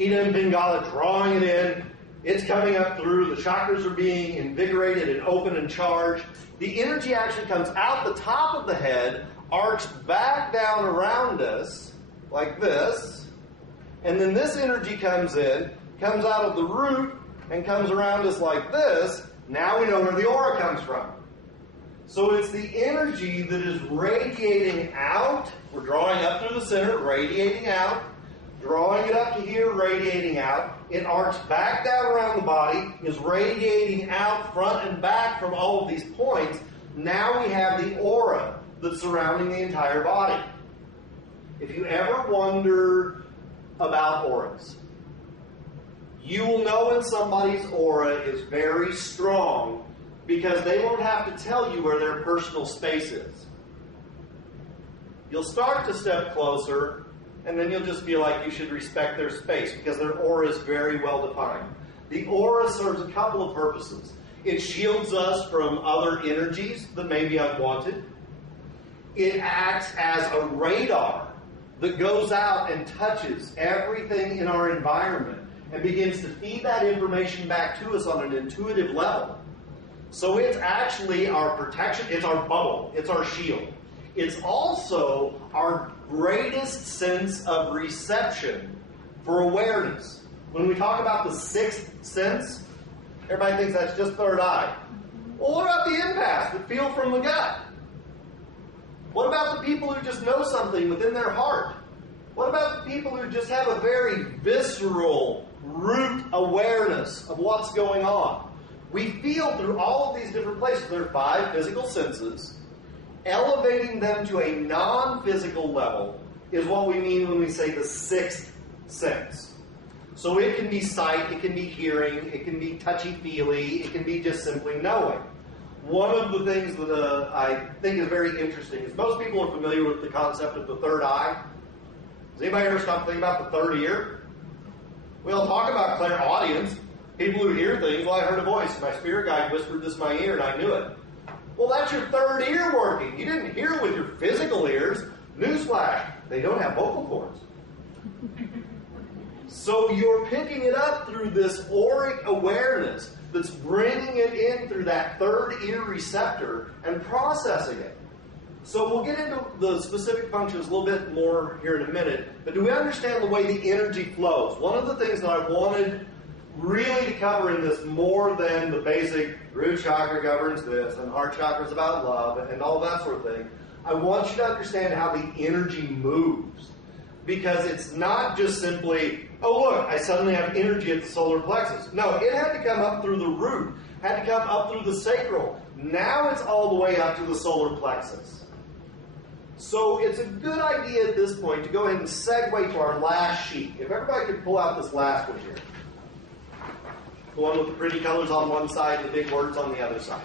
Ida Pingala drawing it in. It's coming up through. The chakras are being invigorated and open and charged. The energy actually comes out the top of the head, arcs back down around us like this, and then this energy comes in, comes out of the root, and comes around us like this. Now we know where the aura comes from. So it's the energy that is radiating out. We're drawing up through the center, radiating out. Drawing it up to here, radiating out. It arcs back down around the body, is radiating out front and back from all of these points. Now we have the aura that's surrounding the entire body. If you ever wonder about auras, you will know when somebody's aura is very strong because they won't have to tell you where their personal space is. You'll start to step closer, and then you'll just feel like you should respect their space because their aura is very well defined. The aura serves a couple of purposes. It shields us from other energies that may be unwanted. It acts as a radar that goes out and touches everything in our environment and begins to feed that information back to us on an intuitive level. So it's actually our protection, it's our bubble, it's our shield. It's also our greatest sense of reception for awareness. When we talk about the sixth sense, everybody thinks that's just third eye. Well, what about the empaths that feel from the gut? What about the people who just know something within their heart? What about the people who just have a very visceral root awareness of what's going on? We feel through all of these different places. There are 5 physical senses. Elevating them to a non-physical level is what we mean when we say the sixth sense. So it can be sight, it can be hearing, it can be touchy-feely, it can be just simply knowing. One of the things that I think is very interesting is most people are familiar with the concept of the third eye. Has anybody ever stopped thinking about the third ear? We all talk about clairaudience. People who hear things, well, I heard a voice. My spirit guide whispered this in my ear and I knew it. Well, that's your third ear working. You didn't hear it with your physical ears. Newsflash, they don't have vocal cords. So you're picking it up through this auric awareness that's bringing it in through that third ear receptor and processing it. So we'll get into the specific functions a little bit more here in a minute, but do we understand the way the energy flows? One of the things that I wanted really to cover in this more than the basic root chakra governs this and heart chakra is about love and all that sort of thing, I want you to understand how the energy moves. Because it's not just simply, oh look, I suddenly have energy at the solar plexus. No, it had to come up through the root, had to come up through the sacral. Now it's all the way up to the solar plexus. So it's a good idea at this point to go ahead and segue to our last sheet. If everybody could pull out this last one here. The one with the pretty colors on one side and the big words on the other side.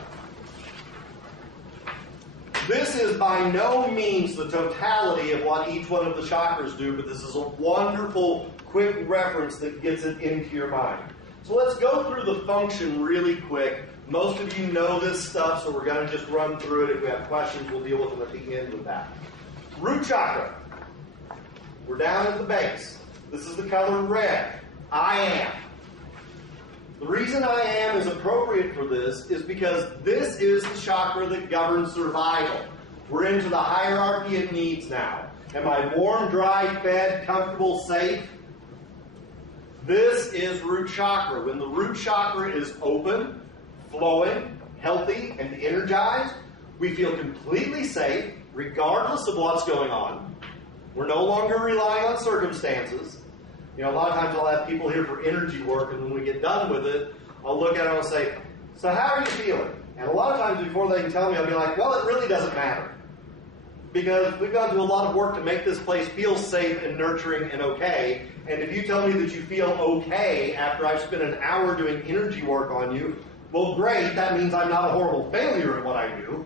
This is by no means the totality of what each one of the chakras do, but this is a wonderful, quick reference that gets it into your mind. So let's go through the function really quick. Most of you know this stuff, so we're going to just run through it. If we have questions, we'll deal with them at the end with that. Root chakra. We're down at the base. This is the color red. I am. The reason I am is appropriate for this is because this is the chakra that governs survival. We're into the hierarchy of needs now. Am I warm, dry, fed, comfortable, safe? This is root chakra. When the root chakra is open, flowing, healthy, and energized, we feel completely safe regardless of what's going on. We're no longer relying on circumstances. You know, a lot of times I'll have people here for energy work, and when we get done with it, I'll look at it and I'll say, so how are you feeling? And a lot of times before they can tell me, I'll be like, well, it really doesn't matter. Because we've gone through a lot of work to make this place feel safe and nurturing and okay. And if you tell me that you feel okay after I've spent an hour doing energy work on you, well, great, that means I'm not a horrible failure at what I do.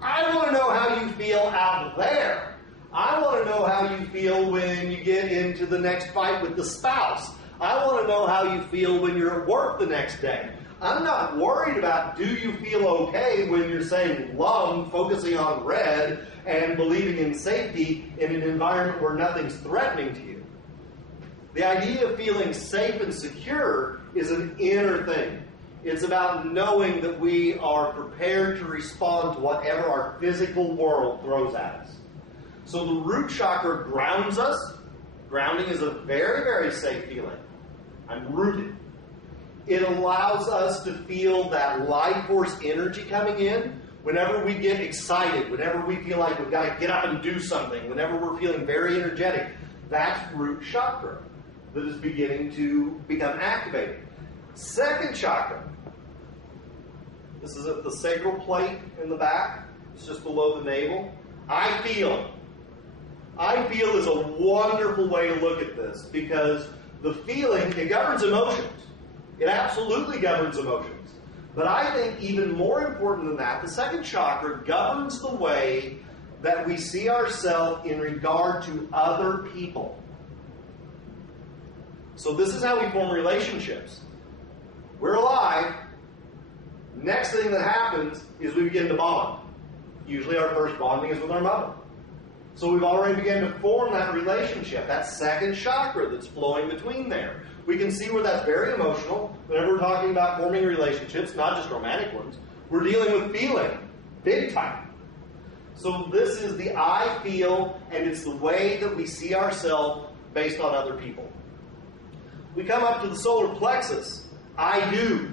I want to know how you feel out there. I want to know how you feel when you get into the next fight with the spouse. I want to know how you feel when you're at work the next day. I'm not worried about do you feel okay when you're saying love, focusing on red, and believing in safety in an environment where nothing's threatening to you. The idea of feeling safe and secure is an inner thing. It's about knowing that we are prepared to respond to whatever our physical world throws at us. So the root chakra grounds us. Grounding is a very, very safe feeling. I'm rooted. It allows us to feel that life force energy coming in whenever we get excited, whenever we feel like we've got to get up and do something, whenever we're feeling very energetic. That's root chakra that is beginning to become activated. Second chakra. This is at the sacral plate in the back. It's just below the navel. I feel. I feel is a wonderful way to look at this because the feeling, it governs emotions. It absolutely governs emotions. But I think even more important than that, the second chakra governs the way that we see ourselves in regard to other people. So this is how we form relationships. We're alive. Next thing that happens is we begin to bond. Usually our first bonding is with our mother. So we've already begun to form that relationship, that second chakra that's flowing between there. We can see where that's very emotional. Whenever we're talking about forming relationships, not just romantic ones, we're dealing with feeling, big time. So this is the I feel, and it's the way that we see ourselves based on other people. We come up to the solar plexus, I do.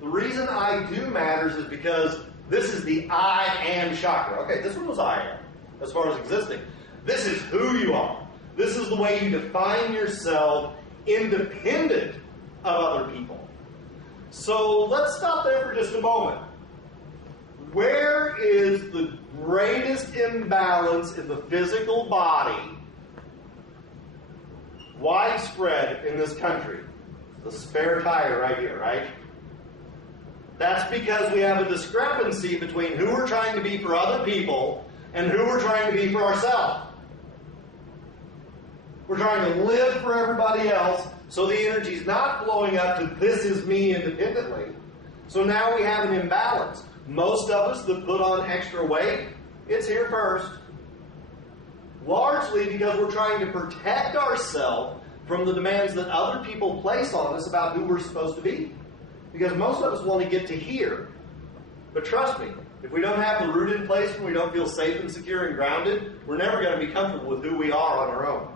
The reason I do matters is because this is the I am chakra. Okay, this one was I am, as far as existing. This is who you are. This is the way you define yourself independent of other people. So let's stop there for just a moment. Where is the greatest imbalance in the physical body widespread in this country? The spare tire right here, right? That's because we have a discrepancy between who we're trying to be for other people and who we're trying to be for ourselves. We're trying to live for everybody else, so the energy's not flowing up to this is me independently. So now we have an imbalance. Most of us that put on extra weight, it's here first. Largely because we're trying to protect ourselves from the demands that other people place on us about who we're supposed to be. Because most of us want to get to here. But trust me, if we don't have the root in place and we don't feel safe and secure and grounded, we're never going to be comfortable with who we are on our own.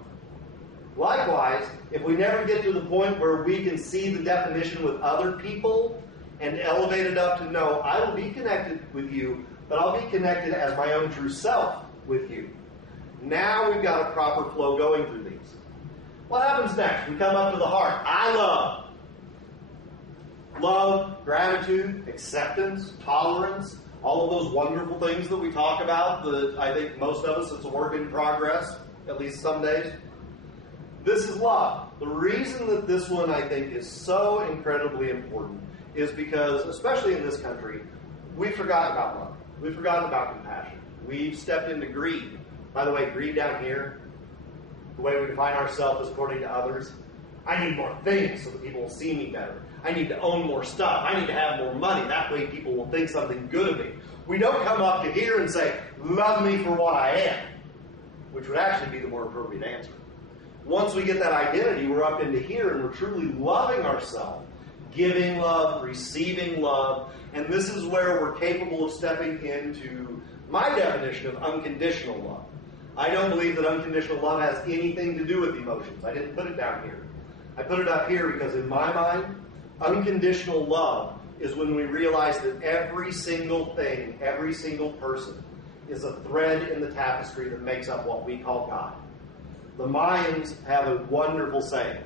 Likewise, if we never get to the point where we can see the definition with other people and elevate it up to know, I will be connected with you, but I'll be connected as my own true self with you. Now we've got a proper flow going through these. What happens next? We come up to the heart. I love. Love, gratitude, acceptance, tolerance, all of those wonderful things that we talk about that I think most of us, it's a work in progress, at least some days. This is love. The reason that this one, I think, is so incredibly important is because, especially in this country, we've forgotten about love. We've forgotten about compassion. We've stepped into greed. By the way, greed down here, the way we define ourselves is according to others. I need more things so that people will see me better. I need to own more stuff. I need to have more money. That way people will think something good of me. We don't come up to here and say, love me for what I am, which would actually be the more appropriate answer. Once we get that identity, we're up into here and we're truly loving ourselves, giving love, receiving love, and this is where we're capable of stepping into my definition of unconditional love. I don't believe that unconditional love has anything to do with emotions. I didn't put it down here. I put it up here because in my mind, unconditional love is when we realize that every single thing, every single person is a thread in the tapestry that makes up what we call God. The Mayans have a wonderful saying,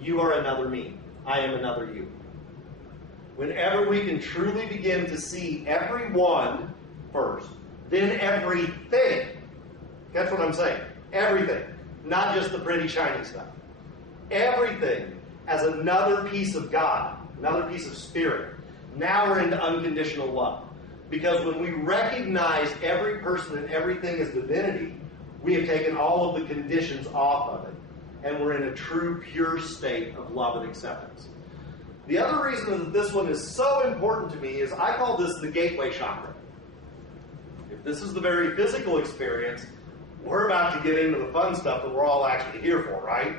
you are another me, I am another you. Whenever we can truly begin to see everyone first, then everything, that's what I'm saying, everything, not just the pretty shiny stuff. Everything as another piece of God, another piece of spirit. Now we're into unconditional love. Because when we recognize every person and everything as divinity, we have taken all of the conditions off of it. And we're in a true, pure state of love and acceptance. The other reason that this one is so important to me is I call this the gateway chakra. If this is the very physical experience, we're about to get into the fun stuff that we're all actually here for, right?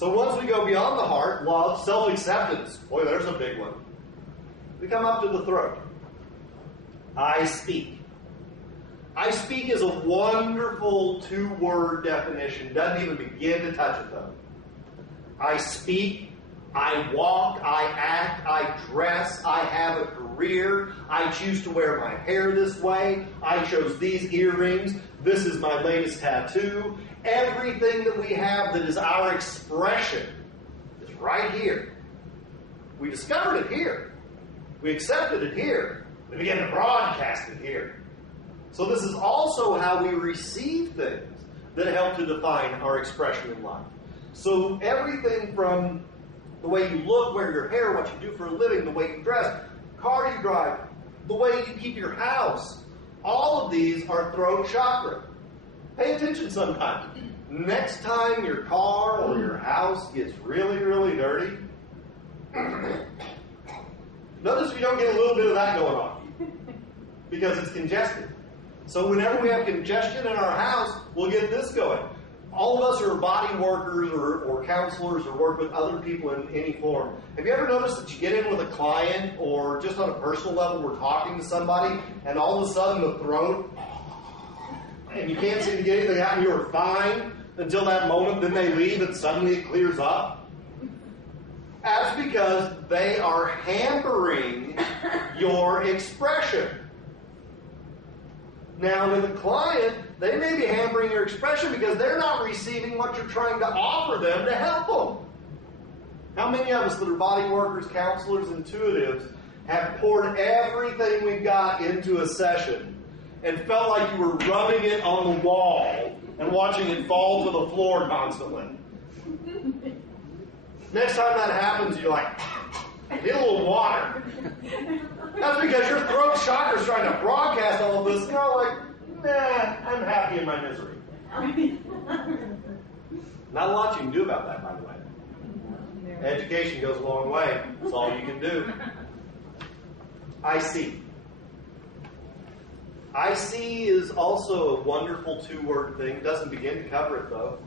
So once we go beyond the heart, love, self-acceptance. Boy, there's a big one. We come up to the throat. I speak. I speak is a wonderful two-word definition. Doesn't even begin to touch it, though. I speak, I walk, I act, I dress, I have a career, I choose to wear my hair this way, I chose these earrings, this is my latest tattoo. Everything that we have that is our expression is right here. We discovered it here. We accepted it here. We began to broadcast it here. So this is also how we receive things that help to define our expression in life. So everything from the way you look, wear your hair, what you do for a living, the way you dress, car you drive, the way you keep your house, all of these are throat chakra. Pay attention sometime. Next time your car or your house gets really, really dirty, notice if you don't get a little bit of that going on because it's congested. So whenever we have congestion in our house, we'll get this going. All of us are body workers or counselors or work with other people in any form. Have you ever noticed that you get in with a client or just on a personal level, we're talking to somebody and all of a sudden the throat, and you can't seem to get anything out and you're fine until that moment, then they leave and suddenly it clears up? That's because they are hampering your expression. Now, with a client, they may be hampering your expression because they're not receiving what you're trying to offer them to help them. How many of us that are body workers, counselors, intuitives have poured everything we've got into a session and felt like you were rubbing it on the wall and watching it fall to the floor constantly? Next time that happens, you're like, need a little water. That's because your throat chakra is trying to broadcast all of this. And you're like, nah, I'm happy in my misery. Not a lot you can do about that, by the way. Education goes a long way. That's all you can do. I see. I see is also a wonderful two-word thing. It doesn't begin to cover it, though.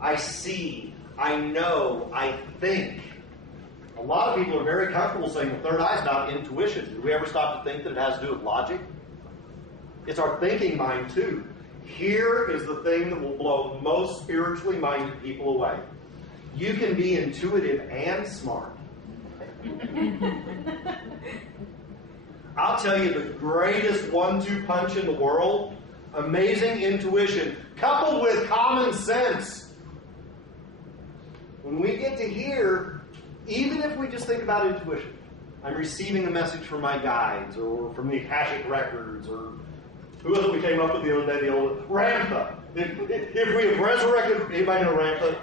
I see, I know, I think. A lot of people are very comfortable saying the third eye is about intuition. Do we ever stop to think that it has to do with logic? It's our thinking mind, too. Here is the thing that will blow most spiritually minded people away. You can be intuitive and smart. I'll tell you the greatest 1-2 punch in the world, amazing intuition, coupled with common sense. When we get to here, even if we just think about intuition, I'm receiving a message from my guides or from the Akashic records or who else we came up with the other day, the old Ramtha. If we have resurrected, anybody know Ramtha?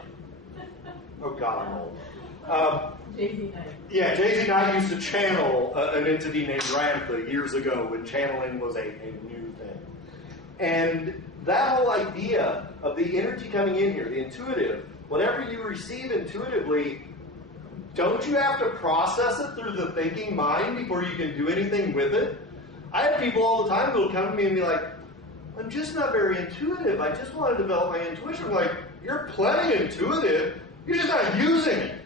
Oh God, I'm old. J.Z. Knight. Yeah, J.Z. Knight used to channel an entity named Ramtha years ago when channeling was a new thing. And that whole idea of the energy coming in here, the intuitive, whatever you receive intuitively, don't you have to process it through the thinking mind before you can do anything with it? I have people all the time who will come to me and be like, I'm just not very intuitive. I just want to develop my intuition. I'm like, you're plenty intuitive. You're just not using it.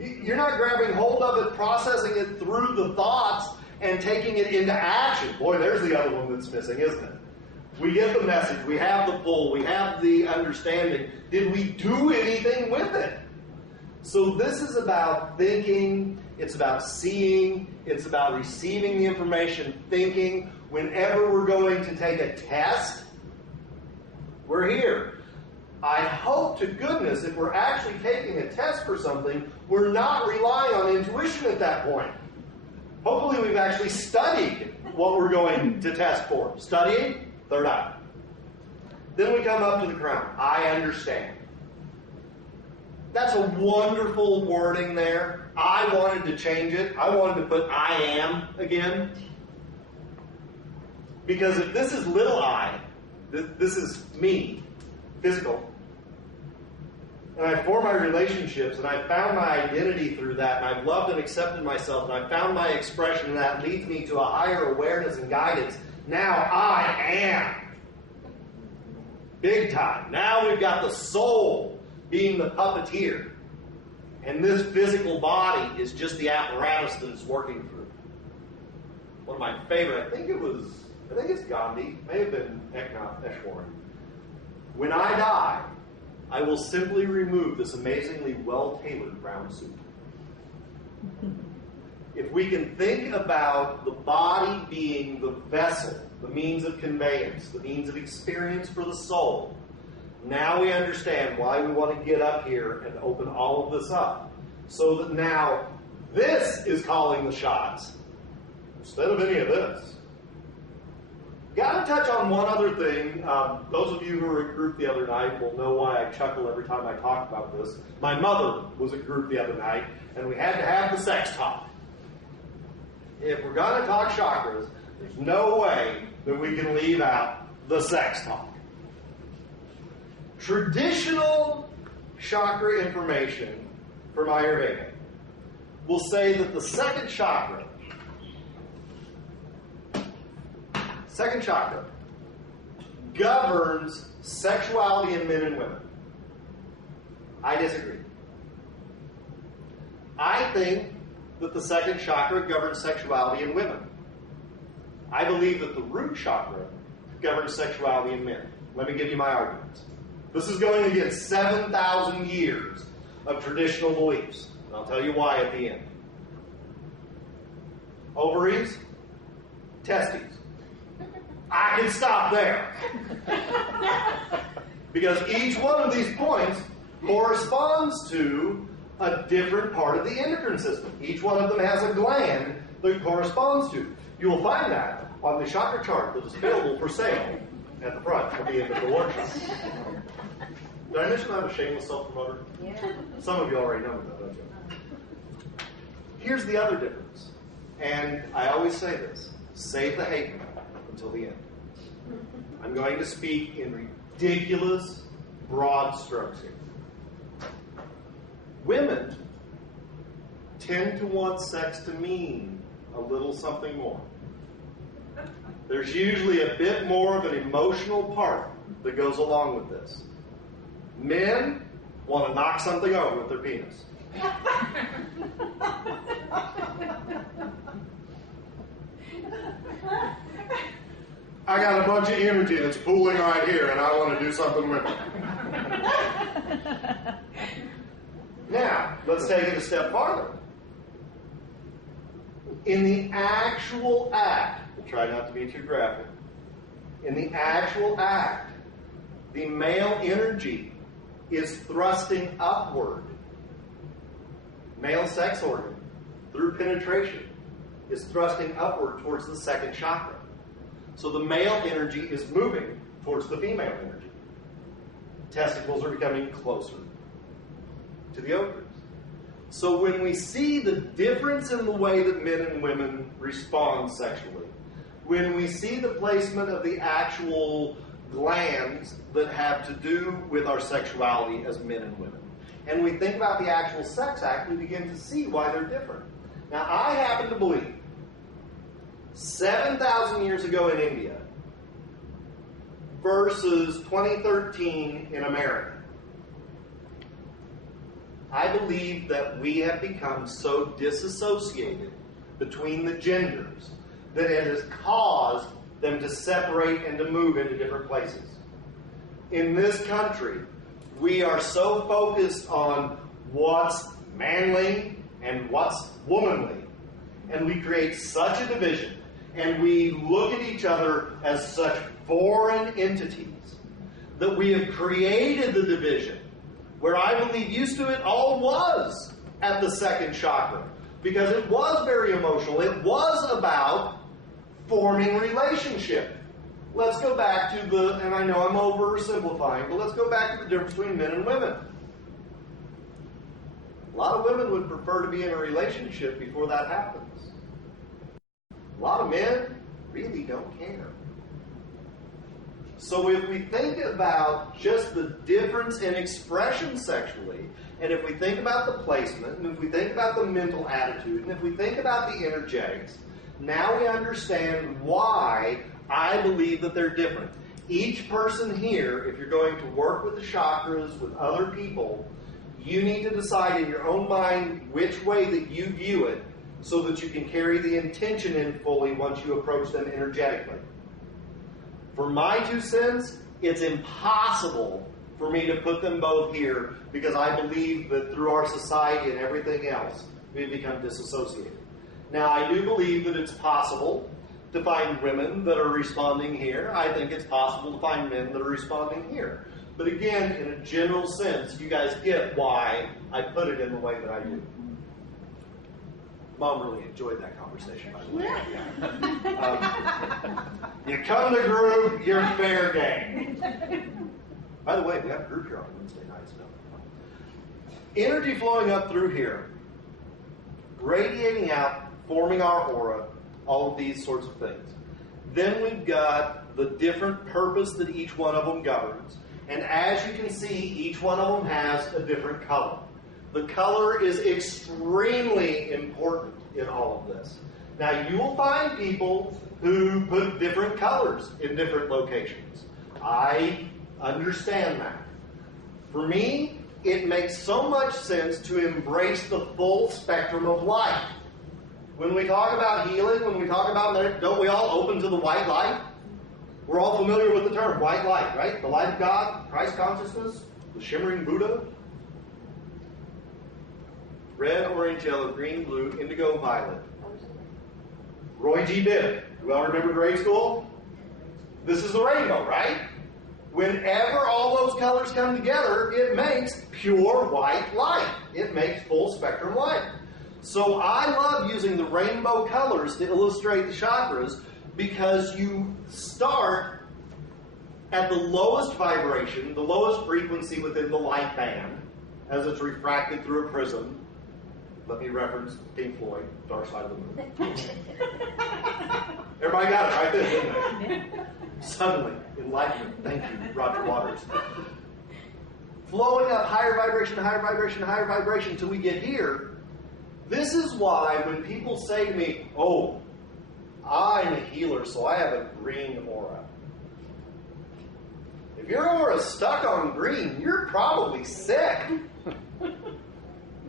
You're not grabbing hold of it, processing it through the thoughts, and taking it into action. Boy, there's the other one that's missing, isn't it? We get the message. We have the pull. We have the understanding. Did we do anything with it? So this is about thinking, it's about seeing, it's about receiving the information, thinking. Whenever we're going to take a test, we're here. I hope to goodness if we're actually taking a test for something, we're not relying on intuition at that point. Hopefully we've actually studied what we're going to test for. Studying, third eye. Then we come up to the crown. I understand. That's a wonderful wording there. I wanted to change it. I wanted to put I am again. Because if this is little I, this is me, physical, and I form my relationships, and I found my identity through that, and I've loved and accepted myself, and I found my expression, and that leads me to a higher awareness and guidance. Now I am. Big time. Now we've got the soul being the puppeteer. And this physical body is just the apparatus that it's working through. One of my favorite, I think it's Gandhi, may have been Eshwaran. When I die, I will simply remove this amazingly well-tailored brown suit. If we can think about the body being the vessel, the means of conveyance, the means of experience for the soul, now we understand why we want to get up here and open all of this up. So that now this is calling the shots instead of any of this. Got to touch on one other thing. Those of you who were at group the other night will know why I chuckle every time I talk about this. My mother was at group the other night, and we had to have the sex talk. If we're going to talk chakras, there's no way that we can leave out the sex talk. Traditional chakra information from Ayurveda will say that the second chakra governs sexuality in men and women. I disagree. I think that the second chakra governs sexuality in women. I believe that the root chakra governs sexuality in men. Let me give you my arguments. This is going against 7,000 years of traditional beliefs. And I'll tell you why at the end. Ovaries, testes. I can stop there. Because each one of these points corresponds to a different part of the endocrine system. Each one of them has a gland that it corresponds to. You will find that on the chakra chart that is available for sale at the front at the end of the workshop. Did I mention I have a shameless self-promoter? Yeah. Some of you already know that, don't you? Here's the other difference. And I always say this. Save the hate until the end. I'm going to speak in ridiculous, broad strokes here. Women tend to want sex to mean a little something more. There's usually a bit more of an emotional part that goes along with this. Men want to knock something over with their penis. I got a bunch of energy that's pooling right here, and I want to do something with it. Now, let's take it a step farther. In the actual act, we'll try not to be too graphic. In the actual act, the male energy is thrusting upward. Male sex organ, through penetration, is thrusting upward towards the second chakra. So the male energy is moving towards the female energy. Testicles are becoming closer to the ovaries. So when we see the difference in the way that men and women respond sexually, when we see the placement of the actual glands that have to do with our sexuality as men and women, and we think about the actual sex act, we begin to see why they're different. Now, I happen to believe 7,000 years ago in India versus 2013 in America, I believe that we have become so disassociated between the genders that it has caused them to separate and to move into different places. In this country, we are so focused on what's manly and what's womanly, and we create such a division, and we look at each other as such foreign entities that we have created the division where I believe used to it all was at the second chakra, because it was very emotional. It was about forming relationship. Let's go back to and I know I'm oversimplifying, but let's go back to the difference between men and women. A lot of women would prefer to be in a relationship before that happens. A lot of men really don't care. So if we think about just the difference in expression sexually, and if we think about the placement, and if we think about the mental attitude, and if we think about the energetics, now we understand why I believe that they're different. Each person here, if you're going to work with the chakras, with other people, You need to decide in your own mind which way that you view it so that you can carry the intention in fully once you approach them energetically. For my 2 cents, it's impossible for me to put them both here because I believe that through our society and everything else, we've become disassociated. Now, I do believe that it's possible to find women that are responding here. I think it's possible to find men that are responding here. But again, in a general sense, you guys get why I put it in the way that I do. Mom really enjoyed that conversation, by the way. You come to group, you're fair game. By the way, we have a group here on Wednesday nights. Energy flowing up through here, radiating out, forming our aura, all of these sorts of things. Then we've got the different purpose that each one of them governs. And as you can see, each one of them has a different color. The color is extremely important in all of this. Now, you will find people who put different colors in different locations. I understand that. For me, it makes so much sense to embrace the full spectrum of light. When we talk about healing, when we talk about meditation, don't we all open to the white light? We're all familiar with the term white light, right? The light of God, Christ consciousness, the shimmering Buddha. Red, orange, yellow, green, blue, indigo, violet. Roy G. did it. Do you all remember grade school? This is the rainbow, right? Whenever all those colors come together, it makes pure white light. It makes full spectrum light. So I love using the rainbow colors to illustrate the chakras because you start at the lowest vibration, the lowest frequency within the light band as it's refracted through a prism. Let me reference Pink Floyd, Dark Side of the Moon. Everybody got it right there, didn't they? Suddenly, enlightenment. Thank you, Roger Waters. Flowing up higher vibration, higher vibration, higher vibration until we get here. This is why when people say to me, oh, I'm a healer, so I have a green aura. If your aura is stuck on green, you're probably sick.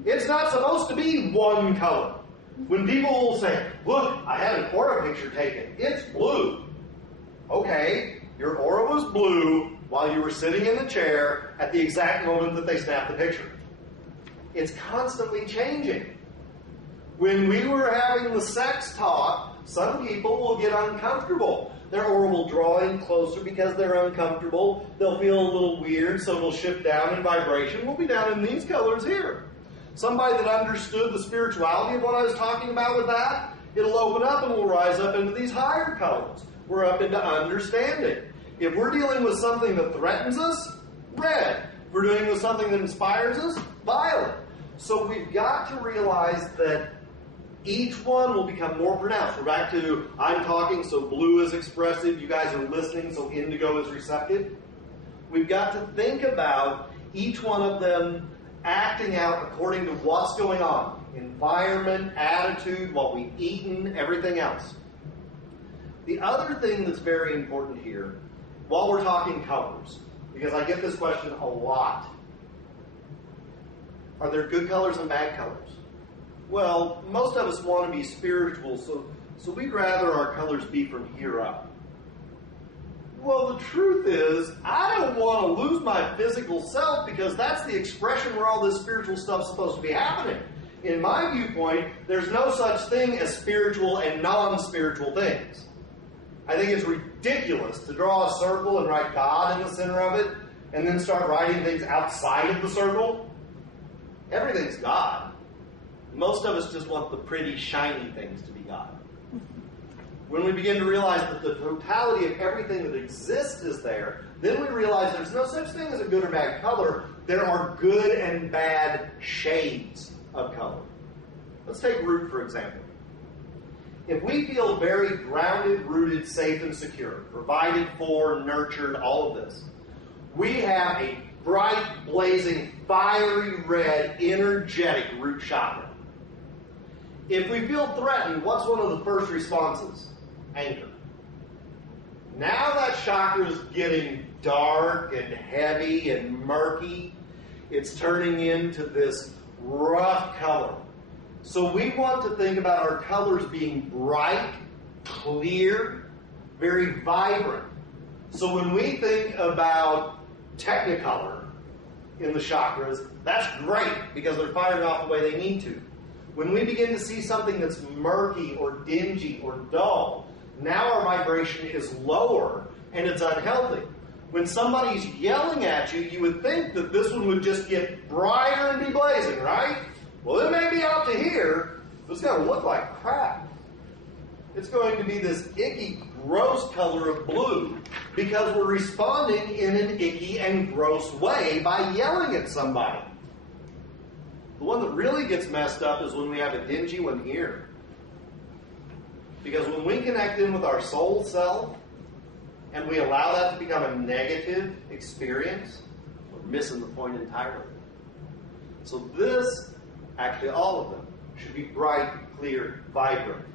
It's not supposed to be one color. When people will say, look, I had an aura picture taken. It's blue. Okay, your aura was blue while you were sitting in the chair at the exact moment that they snapped the picture. It's constantly changing. When we were having the sex talk, some people will get uncomfortable. Their aura will draw in closer because they're uncomfortable. They'll feel a little weird, so they'll shift down in vibration. We'll be down in these colors here. Somebody that understood the spirituality of what I was talking about with that, it'll open up and we'll rise up into these higher colors. We're up into understanding. If we're dealing with something that threatens us, red. If we're dealing with something that inspires us, violet. So we've got to realize that each one will become more pronounced. We're back to, I'm talking, so blue is expressive. You guys are listening, so indigo is receptive. We've got to think about each one of them acting out according to what's going on. Environment, attitude, what we've eaten, everything else. The other thing that's very important here, while we're talking colors, because I get this question a lot. Are there good colors and bad colors? Well, most of us want to be spiritual, so we'd rather our colors be from here up. Well, the truth is, I don't want to lose my physical self because that's the expression where all this spiritual stuff's supposed to be happening. In my viewpoint, there's no such thing as spiritual and non-spiritual things. I think it's ridiculous to draw a circle and write God in the center of it and then start writing things outside of the circle. Everything's God. Most of us just want the pretty, shiny things to be God. When we begin to realize that the totality of everything that exists is there, then we realize there's no such thing as a good or bad color. There are good and bad shades of color. Let's take root, for example. If we feel very grounded, rooted, safe, and secure, provided for, nurtured, all of this, we have a bright, blazing, fiery red, energetic root chakra. If we feel threatened, what's one of the first responses? Anger. Now that chakra is getting dark and heavy and murky. it's turning into this rough color. So we want to think about our colors being bright, clear, very vibrant. So when we think about Technicolor in the chakras, that's great because they're firing off the way they need to. When we begin to see something that's murky or dingy or dull, now our vibration is lower and it's unhealthy. When somebody's yelling at you, you would think that this one would just get brighter and be blazing, right? Well, it may be out to here, but it's going to look like crap. It's going to be this icky, gross color of blue because we're responding in an icky and gross way by yelling at somebody. The one that really gets messed up is when we have a dingy one here. Because when we connect in with our soul self and we allow that to become a negative experience, we're missing the point entirely. So this, actually all of them, should be bright, clear, vibrant.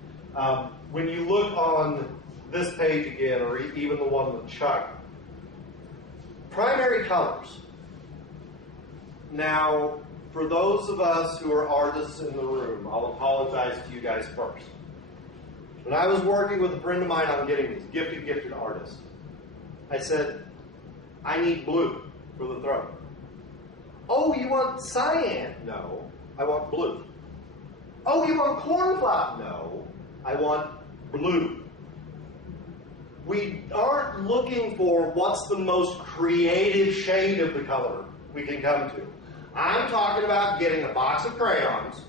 When you look on this page again, or even the one with Chuck, primary colors. Now, for those of us who are artists in the room, I'll apologize to you guys first. When I was working with a friend of mine on getting these gifted artist, I said, I need blue for the throat. Oh, you want cyan? No, I want blue. Oh, you want cornflower? No, I want blue. We aren't looking for what's the most creative shade of the color we can come to. I'm talking about getting a box of crayons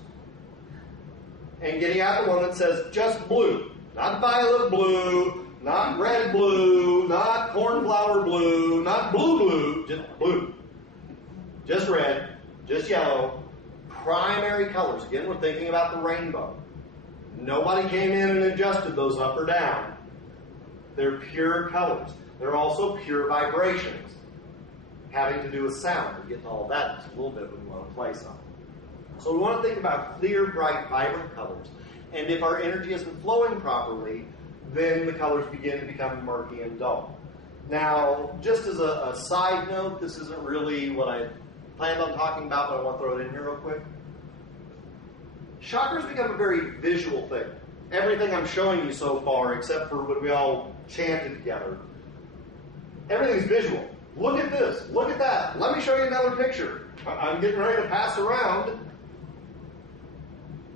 and getting out the one that says just blue. Not violet blue, not red blue, not cornflower blue, not blue, just blue. Just red, just yellow. Primary colors. Again, we're thinking about the rainbow. Nobody came in and adjusted those up or down. They're pure colors. They're also pure vibrations, having to do with sound. We'll get to all that in just a little bit when we want to play some. So we want to think about clear, bright, vibrant colors. And if our energy isn't flowing properly, then the colors begin to become murky and dull. Now, just as a side note, this isn't really what I planned on talking about, but I want to throw it in here real quick. Chakras become a very visual thing. Everything I'm showing you so far, except for when we all chanted together, everything's visual. Look at this. Look at that. Let me show you another picture. I'm getting ready to pass around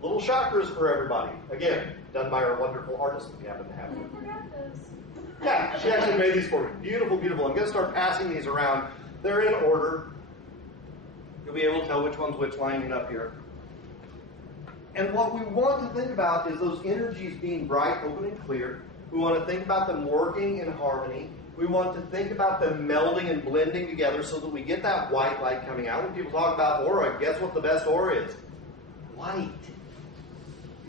little chakras for everybody. Again, done by our wonderful artist if you happen to have one. I forgot those. Yeah, she actually made these for me. Beautiful, beautiful. I'm going to start passing these around. They're in order. You'll be able to tell which one's which lining up here. And what we want to think about is those energies being bright, open, and clear. We want to think about them working in harmony. We want to think about them melding and blending together so that we get that white light coming out. When people talk about aura, guess what the best aura is? White.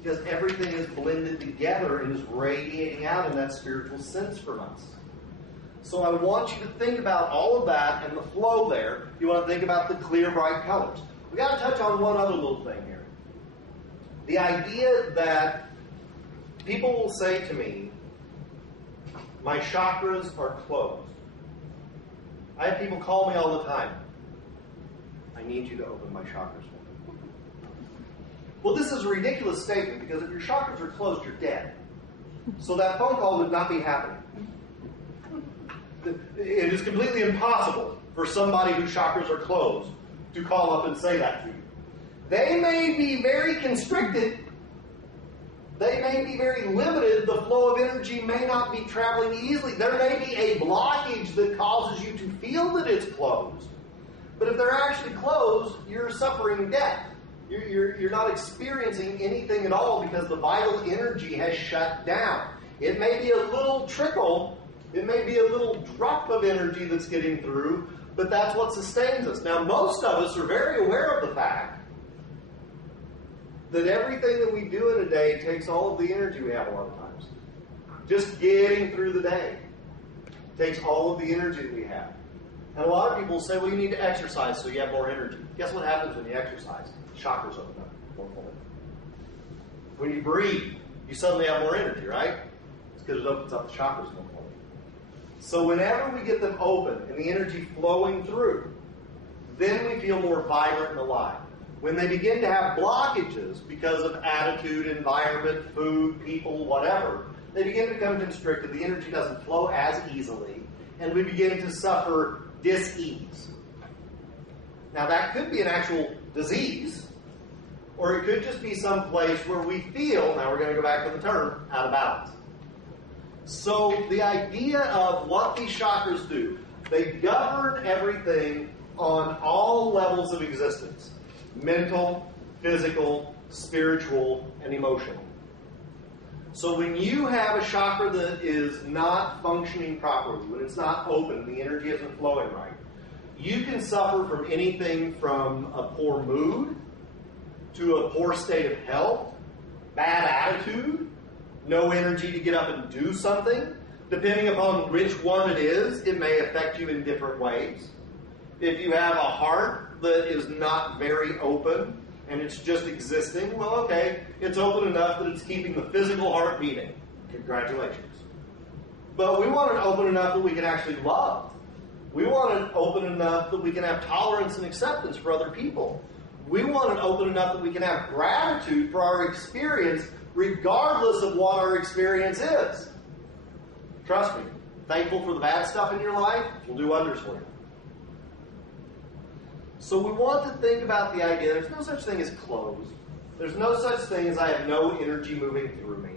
Because everything is blended together and is radiating out in that spiritual sense from us. So I want you to think about all of that and the flow there. You want to think about the clear, bright colors. We've got to touch on one other little thing here. The idea that people will say to me, my chakras are closed. I have people call me all the time. I need you to open my chakras for me. Well, this is a ridiculous statement because if your chakras are closed, you're dead. So that phone call would not be happening. It is completely impossible for somebody whose chakras are closed to call up and say that to you. They may be very constricted. They may be very limited. The flow of energy may not be traveling easily. There may be a blockage that causes you to feel that it's closed. But if they're actually closed, you're suffering death. You're not experiencing anything at all because the vital energy has shut down. It may be a little trickle. It may be a little drop of energy that's getting through, but that's what sustains us. Now, most of us are very aware of the fact that everything that we do in a day takes all of the energy we have a lot of times. Just getting through the day takes all of the energy that we have. And a lot of people say, well, you need to exercise so you have more energy. Guess what happens when you exercise? Chakras open up more fully. When you breathe, you suddenly have more energy, right? It's because it opens up the chakras more fully. So whenever we get them open and the energy flowing through, then we feel more vibrant and alive. When they begin to have blockages because of attitude, environment, food, people, whatever, they begin to become constricted. The energy doesn't flow as easily, and we begin to suffer dis-ease. Now, that could be an actual disease, or it could just be some place where we feel, now we're going to go back to the term, out of balance. So the idea of what these chakras do, they govern everything on all levels of existence. Mental, physical, spiritual, and emotional. So when you have a chakra that is not functioning properly, when it's not open, the energy isn't flowing right, you can suffer from anything from a poor mood, to a poor state of health, bad attitude, no energy to get up and do something. Depending upon which one it is, it may affect you in different ways. If you have a heart that is not very open and it's just existing, well, okay, it's open enough that it's keeping the physical heart beating. Congratulations. But we want it open enough that we can actually love. We want it open enough that we can have tolerance and acceptance for other people. We want it open enough that we can have gratitude for our experience, regardless of what our experience is. Trust me, thankful for the bad stuff in your life will do wonders for you. So we want to think about the idea there's no such thing as closed. There's no such thing as I have no energy moving through me.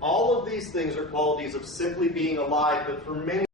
All of these things are qualities of simply being alive, but for many